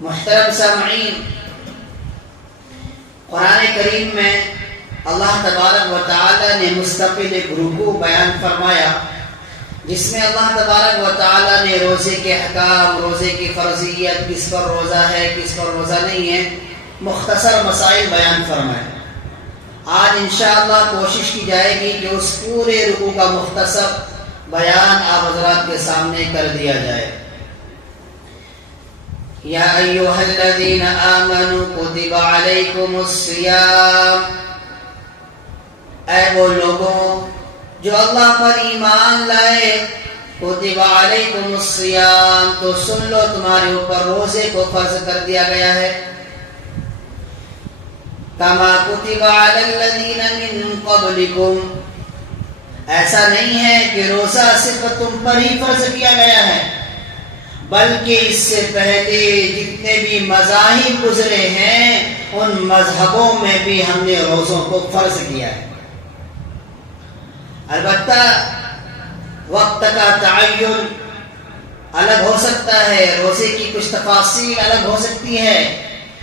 محترم سامعین، قرآن کریم میں اللہ تبارک و تعالی نے مستقل ایک رکوع بیان فرمایا جس میں اللہ تبارک و تعالی نے روزے کے احکام، روزے کی فرضیت، کس پر روزہ ہے کس پر روزہ نہیں ہے، مختصر مسائل بیان فرمائے۔ آج انشاءاللہ کوشش کی جائے گی کہ اس پورے رکوع کا مختصر بیان آپ حضرات کے سامنے کر دیا جائے۔ یا ایھا الذین آمنوا کتب علیکم الصیام، اے وہ لوگوں جو اللہ پر ایمان لائے، کتب علیکم الصیام، تو سن لو تمہارے اوپر روزے کو فرض کر دیا گیا ہے، کما کتب علی الذین من قبلکم، ایسا نہیں ہے کہ روزہ صرف تم پر ہی فرض کیا گیا ہے بلکہ اس سے پہلے جتنے بھی مذاہب گزرے ہیں ان مذہبوں میں بھی ہم نے روزوں کو فرض کیا ہے۔ البتہ وقت کا تعین الگ ہو سکتا ہے، روزے کی کچھ تفاصیل الگ ہو سکتی ہے،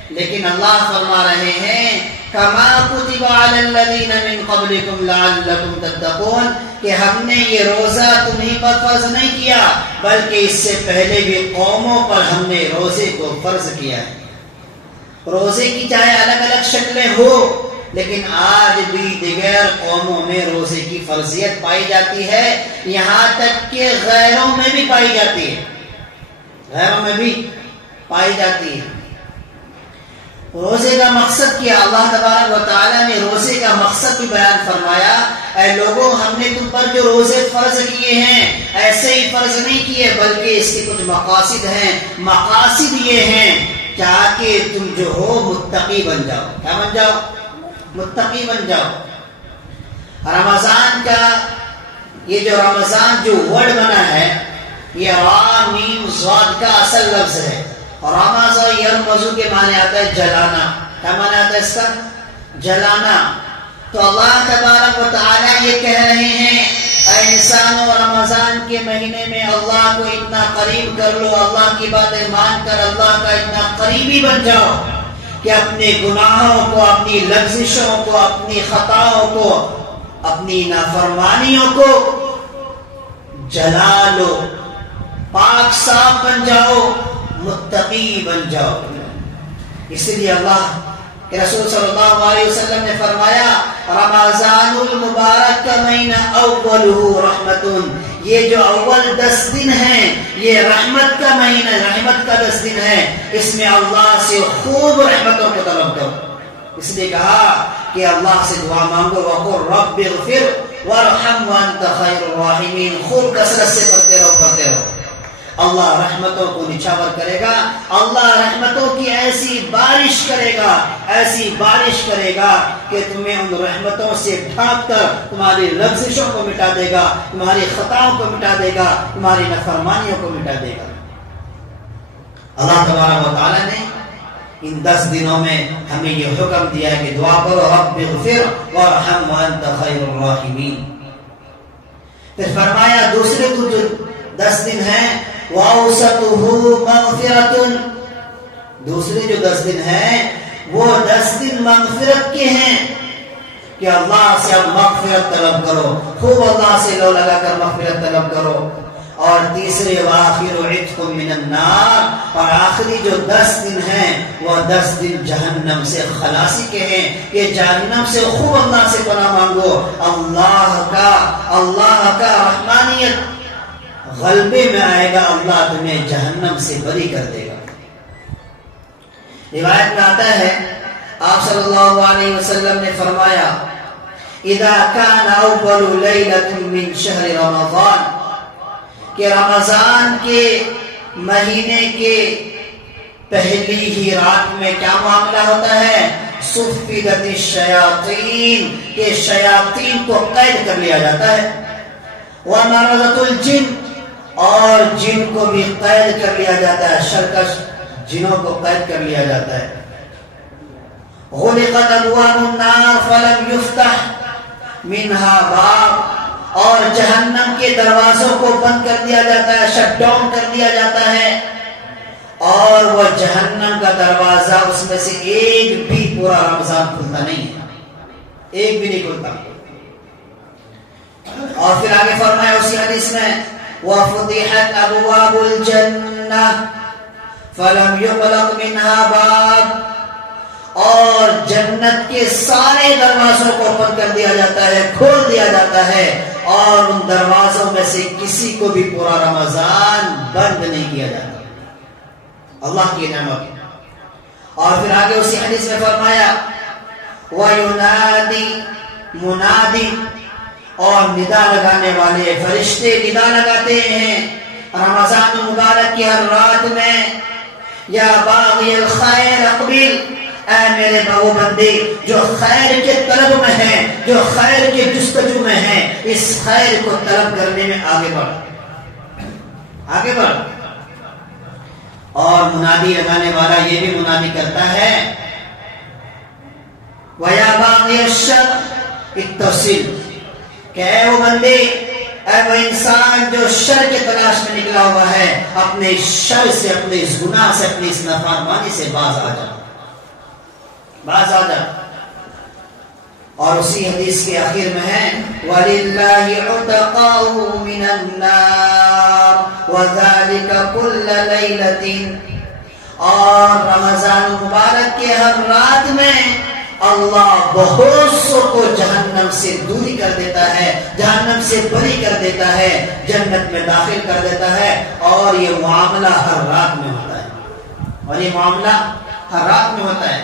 لیکن اللہ فرما رہے ہیں کما کتب علی الذین من قبلکم لعلکم تتقون، کہ ہم نے یہ روزہ تمہیں پر فرض نہیں کیا بلکہ اس سے پہلے بھی قوموں پر ہم نے روزے کو فرض کیا ہے۔ روزے کی چاہے الگ الگ شکلیں ہو لیکن آج بھی دیگر قوموں میں روزے کی فرضیت پائی جاتی ہے، یہاں تک کہ غیروں میں بھی پائی جاتی ہے، غیروں میں بھی پائی جاتی ہے۔ روزے کا مقصد کیا؟ اللہ تبارک و تعالیٰ نے روزے کا مقصد بھی بیان فرمایا، اے لوگوں ہم نے تم پر جو روزے فرض کیے ہیں ایسے ہی فرض نہیں کیے بلکہ اس کے کچھ مقاصد ہیں۔ مقاصد یہ ہیں تاکہ تم جو ہو متقی بن جاؤ۔ کیا بن جاؤ؟ متقی بن جاؤ۔ رمضان کا یہ جو رمضان جو ورڈ بنا ہے یہ را میم ضاد کا اصل لفظ ہے۔ رمض یرمزو کے معنی آتا ہے جلانا۔ کیا معنی آتا ہے اس کا؟ جلانا۔ تو اللہ تبارک و تعالی یہ کہہ رہے ہیں اے انسانوں، رمضان کے مہینے میں اللہ کو اتنا قریب کر لو، اللہ کی باتیں مان کر اللہ کا اتنا قریبی بن جاؤ کہ اپنے گناہوں کو، اپنی لغزشوں کو، اپنی خطاؤں کو، اپنی نافرمانیوں کو جلا لو، پاک صاف بن جاؤ، متقی بن جاؤ۔ اس لیے اللہ کہ رسول صلی اللہ علیہ وسلم نے فرمایا رمضان المبارک کا مہینہ اولہ رحمت، یہ جو اول 10 دن ہیں یہ رحمت کا مہینہ، رحمت کا 10 دن ہے، اس میں اللہ سے خوب رحمتوں کو طلب کرو۔ اس لیے کہا کہ اللہ سے دعا مانگو وقل رب اغفر وارحم وانت خیر الراحمین، خوب کثرت سے پڑھتے رہو۔ اللہ رحمتوں کو نچھاور کرے گا، اللہ رحمتوں کی ایسی بارش کرے گا، ایسی بارش کرے گا کہ تمہیں ان رحمتوں سے ڈھانپ کر تمہاری لغزشوں کو مٹا دے گا، تمہاری خطاؤں کو مٹا دے گا، تمہاری نافرمانیوں کو مٹا دے گا۔ اللہ تبارک و تعالی نے ان 10 دنوں میں ہمیں یہ حکم دیا ہے کہ دعا کرو رب اغفر وارحم وانت خیر الراحمین۔ پھر فرمایا دوسرے تو جو 10 دن ہیں وَأَوْسَطُهُ مَغْفِرَةٌ، دوسرے جو 10 دن ہیں وہ 10 دن مغفرت کے ہیں کہ اللہ سے اب مغفرت طلب کرو، خوب اللہ سے لو لگا کر مغفرت طلب کرو۔ اور تیسرے وَآخِرُ عِتْقٌ مِّنَ النَّارِ، اور آخری جو 10 دن ہیں وہ 10 دن جہنم سے خلاصی کے ہیں کہ جہنم سے خوب اللہ سے پناہ مانگو، اللہ کا رحمانیت غلبے میں آئے گا، اللہ تمہیں جہنم سے بری کر دے گا۔ روایت میں آتا ہے آپ صلی اللہ علیہ وسلم نے فرمایا اذا كان اول ليلة من شهر رمضان، کہ رمضان کے مہینے کے پہلی ہی رات میں کیا معاملہ ہوتا ہے؟ صفدت الشیاطین، کہ شیاطین کو قید کر لیا جاتا ہے، ومرضت الجن، اور جن کو بھی قید کر لیا جاتا ہے، سرکش جنوں کو قید کر لیا جاتا ہے۔ غلقت ابواب النار فلم یفتح منها باب، اور جہنم کے دروازوں کو بند کر دیا جاتا ہے، شٹ ڈاؤن کر دیا جاتا ہے، اور وہ جہنم کا دروازہ اس میں سے ایک بھی پورا رمضان کھلتا نہیں ہے، ایک بھی نہیں کھلتا۔ اور پھر آگے فرمایا اسی حدیث میں وَفُتِحَتْ أَبْوَابُ الْجَنَّةِ فَلَمْ يُغْلَقْ مِنْهَا بَابٌ، اور جنت کے سارے دروازوں کو اوپن کر دیا جاتا ہے، کھول دیا جاتا ہے، اور ان دروازوں میں سے کسی کو بھی پورا رمضان بند نہیں کیا جاتا، اللہ کی نعمت۔ اور پھر آگے اسی حدیث میں فرمایا وَيُنَادِي مُنَادِي، اور ندا لگانے والے فرشتے ندا لگاتے ہیں رمضان المبارک کی ہر رات میں، یا باغی الخیر اقبل، اے میرے وہ بندے جو خیر کے طلب میں ہیں، جو خیر کے جستجو میں ہیں، اس خیر کو طلب کرنے میں آگے بڑھ، آگے بڑھ۔ اور منادی لگانے والا یہ بھی منادی کرتا ہے وَيَا بَاغِيَ الشَّرِّ اِتَّصِلْ، کہ اے وہ بندے، اے وہ انسان جو شر کے تلاش میں نکلا ہوا ہے، اپنے شر سے، اپنے اس گناہ سے، اپنی اس نافرمانی سے باز آ جا، باز آ جا۔ اور اسی حدیث کے آخر میں ہے وَلِلَّهِ عُتَقَاءُ مِنَ النَّارِ وَذَلِكَ كُلَّ لَيْلَةٍ، اور رمضان مبارک کے ہر رات میں اللہ بہت سو کو جہنم سے دوری کر دیتا ہے، جہنم سے بری کر دیتا ہے، جنت میں داخل کر دیتا ہے، اور یہ معاملہ ہر رات میں ہوتا ہے، اور یہ معاملہ ہر رات میں ہوتا ہے۔